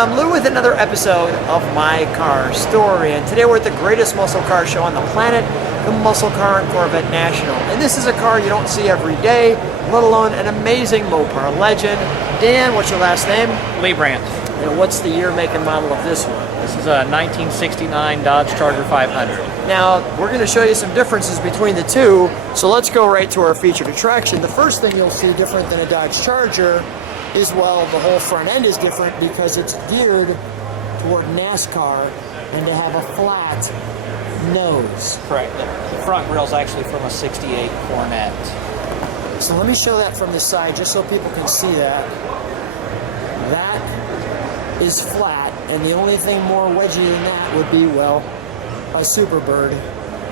I'm Lou with another episode of My Car Story, and today we're at the greatest muscle car show on the planet, the Muscle Car and Corvette National. And this is a car you don't see every day, let alone an amazing Mopar legend. Dan, what's your last name? Liebrandt. And what's the year, make, and model of this one? This is a 1969 Dodge Charger 500. Now, we're going to show you some differences between the two, so let's go right to our featured attraction. The first thing you'll see different than a Dodge Charger is, well, the whole front end is different because it's geared toward NASCAR and to have a flat nose. Correct. The front grille is actually from a 68 Corvette. So let me show that from the side just so people can see that. That is flat, and the only thing more wedgy than that would be, well, a Superbird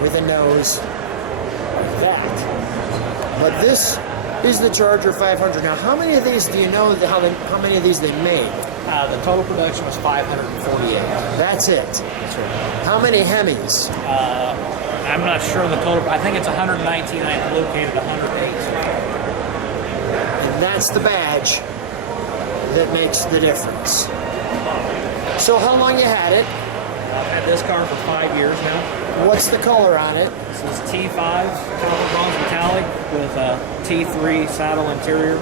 with a nose like that. But this is the Charger 500. Now, how many of these do you know, how many of these they made? The total production was 548. That's it. That's right. How many Hemis? I'm not sure of the total, I think it's 119. I have located 108. And that's the badge that makes the difference. So how long you had it? I've had this car for 5 years now. What's the color on it? This is T5 copper bronze metallic with a T3 saddle interior.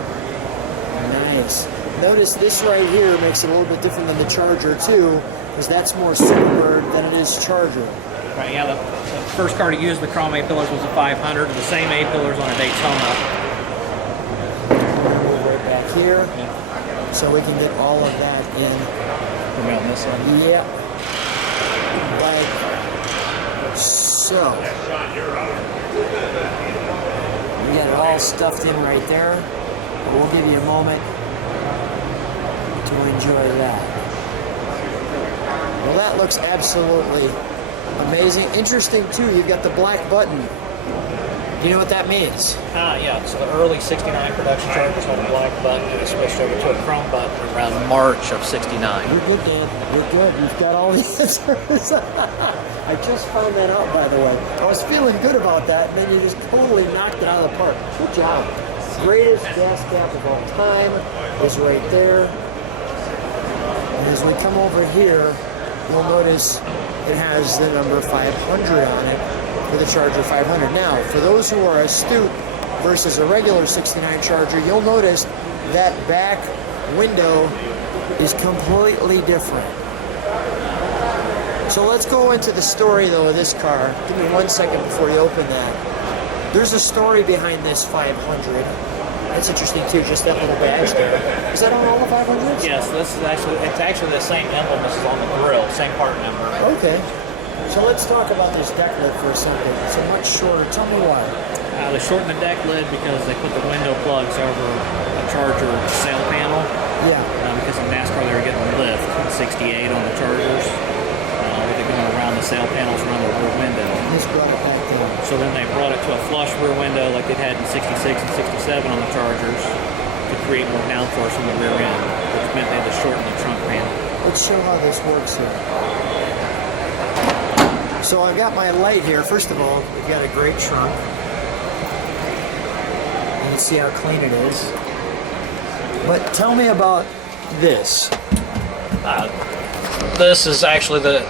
Nice. Notice this right here makes it a little bit different than the Charger too, because that's more Superbird than it is Charger. Right, yeah, the first car to use the chrome A-pillars was a 500, the same A-pillars on a Daytona. Move right back here, Yeah. so we can get all of that in. Put me on this one. Yeah. Like so. We got it all stuffed in right there. We'll give you a moment to enjoy that. Well, that looks absolutely amazing. Interesting too, you've got the black button. Do you know what that means? Yeah, so the early 69 production Chargers had a black button and it switched over to a chrome button around March of 69. You're good, Dan. You're good. You've got all the answers. I just found that out, by the way. I was feeling good about that, and then you just totally knocked it out of the park. Good job. Greatest gas cap of all time is right there. And as we come over here, you'll notice it has the number 500 on it for the Charger 500. Now, for those who are astute versus a regular 69 Charger, you'll notice that back window is completely different. So let's go into the story, though, of this car. Give me 1 second before you open that. There's a story behind this 500. That's interesting, too, just that little badge there. Is that on all the 500s? Yes, this is actually the same emblem as on the grill, same part number. Okay. So let's talk about this deck lid for a second. It's a much shorter. Tell me why. They shortened the deck lid because they put the window plugs over a Charger sail panel. Yeah. Because in NASCAR they were getting lift in 68 on the Chargers. With it going around the sail panels around the rear window. This brought it back down. So then they brought it to a flush rear window like they had in 66 and 67 on the Chargers to create more downforce on the rear end, which meant they had to shorten the trunk panel. Let's show how this works here. So I've got my light here. First of all, we've got a great trunk. You can see how clean it is. But tell me about this. This is actually the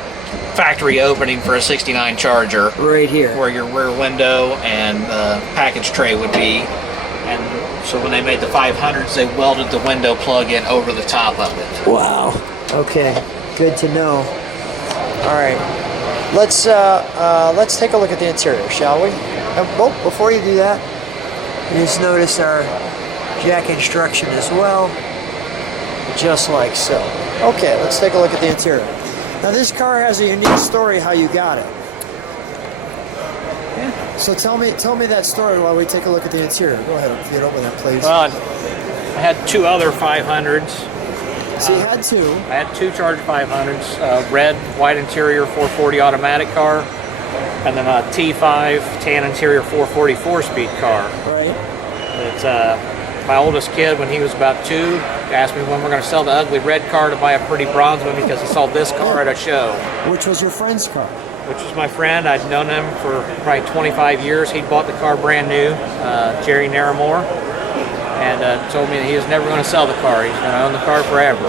factory opening for a 69 Charger. Right here. Where your rear window and the package tray would be. And so when they made the 500s, they welded the window plug in over the top of it. Wow. Okay. Good to know. All right. Let's take a look at the interior, shall we? Oh, before you do that, you just notice our jack instruction as well, just like so. Okay, let's take a look at the interior. Now, this car has a unique story how you got it. Yeah. So tell me that story while we take a look at the interior. Go ahead, if you'd open that, please. Well, I had two other 500s. So you had two. I had two Charger 500s, red, white interior 440 automatic car, and then a T5 tan interior 440 4-speed car. Right. It's my oldest kid, when he was about 2, asked me when we're going to sell the ugly red car to buy a pretty bronze one because he saw this car at a show. Which was your friend's car? Which was my friend. I'd known him for probably 25 years. He'd bought the car brand new, Jerry Naramore. and told me that he was never going to sell the car. He's going to own the car forever.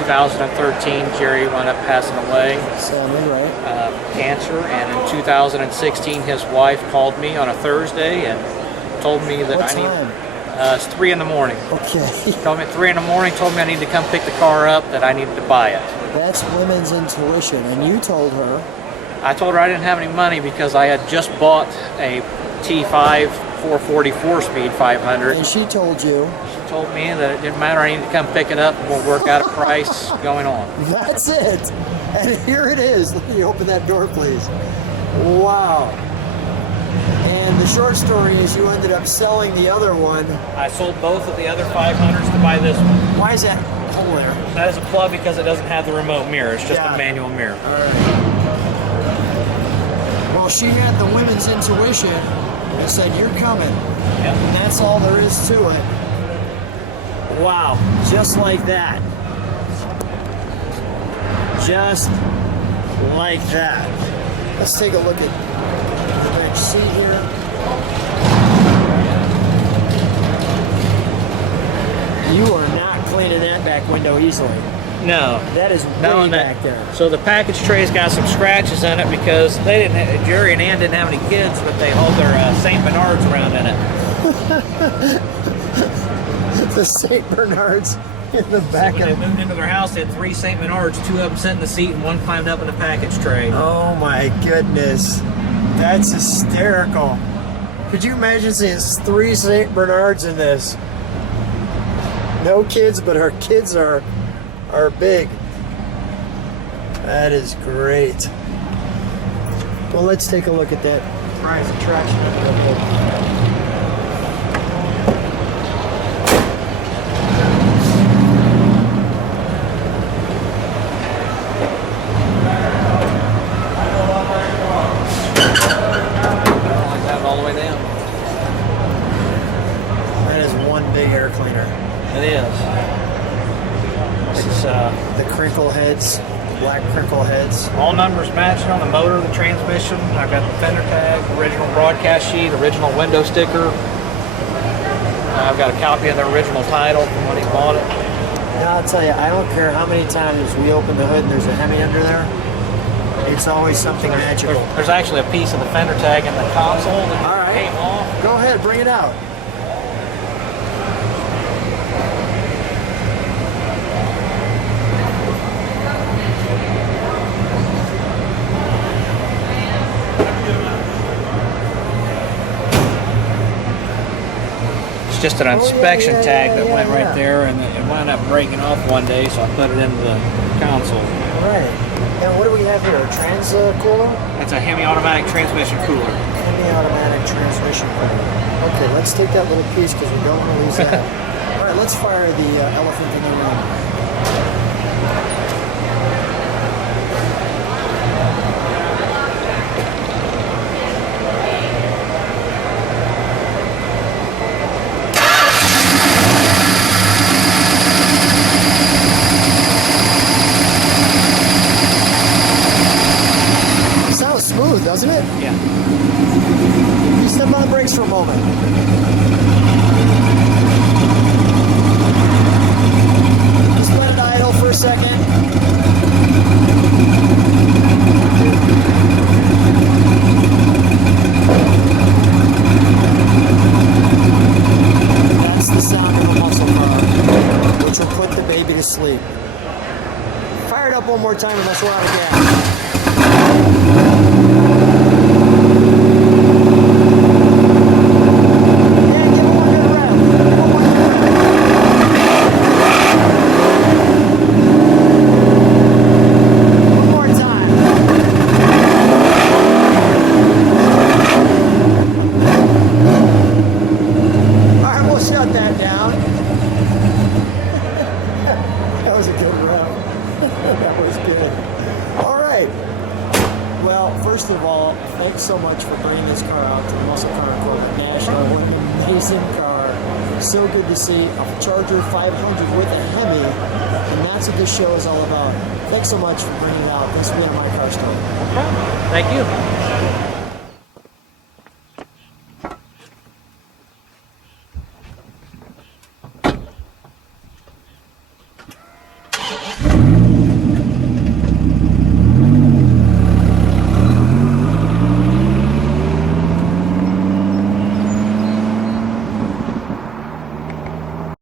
2013, Jerry wound up passing away, Sadly, right? cancer. And in 2016, his wife called me on a Thursday and told me that What I need. time? It's 3 in the morning. Okay. Told me at 3 in the morning. Told me I need to come pick the car up. That I needed to buy it. That's women's intuition. And you told her. I told her I didn't have any money because I had just bought a T5 440 4-speed 500. And she told you. She told me that it didn't matter. I needed to come pick it up and we'll work out a price going on. That's it. And here it is. Let me open that door, please. Wow. And the short story is you ended up selling the other one. I sold both of the other 500s to buy this one. Why is that hole there? That is a plug because it doesn't have the remote mirror. It's just Yeah. a manual mirror. All right. Well, she had the women's intuition and said, you're coming. Yep. And that's all there is to it. Wow. Just like that. Just like that. Let's take a look at the bench seat here. You are not cleaning that back window easily. No. That is way No, and back there. So the package tray's got some scratches in it because they didn't. Jerry and Ann didn't have any kids, but they hold their St. Bernards around in it. The St. Bernards in the back When of they moved into their house, they had 3 St. Bernards. 2 of them sat in the seat, and 1 climbed up in the package tray. Oh my goodness. That's hysterical. Could you imagine seeing 3 St. Bernards in this? No kids, but our kids are big. That is great. Well, let's take a look at that prize attraction. All the way down. That is one big air cleaner. It is. This is The crinkle heads, the black crinkle heads. all numbers matching on the motor, the transmission. I've got the fender tag, original broadcast sheet, original window sticker. I've got a copy of the original title from when he bought it. Now, I'll tell you, I don't care how many times we open the hood and there's a Hemi under there. It's always something magical. There's actually a piece of the fender tag in the console that All right. came off. Go ahead, bring it out. It's just an inspection yeah, tag yeah, that went yeah. right there, and it wound up breaking off one day, so I put it into the console. Right. And what do we have here? A trans cooler? That's a Hemi automatic transmission cooler. Hemi automatic transmission cooler. Okay, let's take that little piece because we don't want to lose that. All right, let's fire the elephant in the room. Sounds smooth, doesn't it? Yeah. You step on the brakes for a moment. Just let it idle for a second. That's the sound of a muscle car, which will put the baby to sleep. Fire it up one more time unless we're out of gas. Yeah, give it one good rev. Give it one good rev. One more time. All right, we'll shut that down. That was a good rev. That was good. All right. Well, first of all, thanks so much for bringing this car out to the Muscle Car and Corvette National. What an amazing car. So good to see a Charger 500 with a Hemi, and that's what this show is all about. Thanks so much for bringing it out. Thanks for being on my car story. Thank you.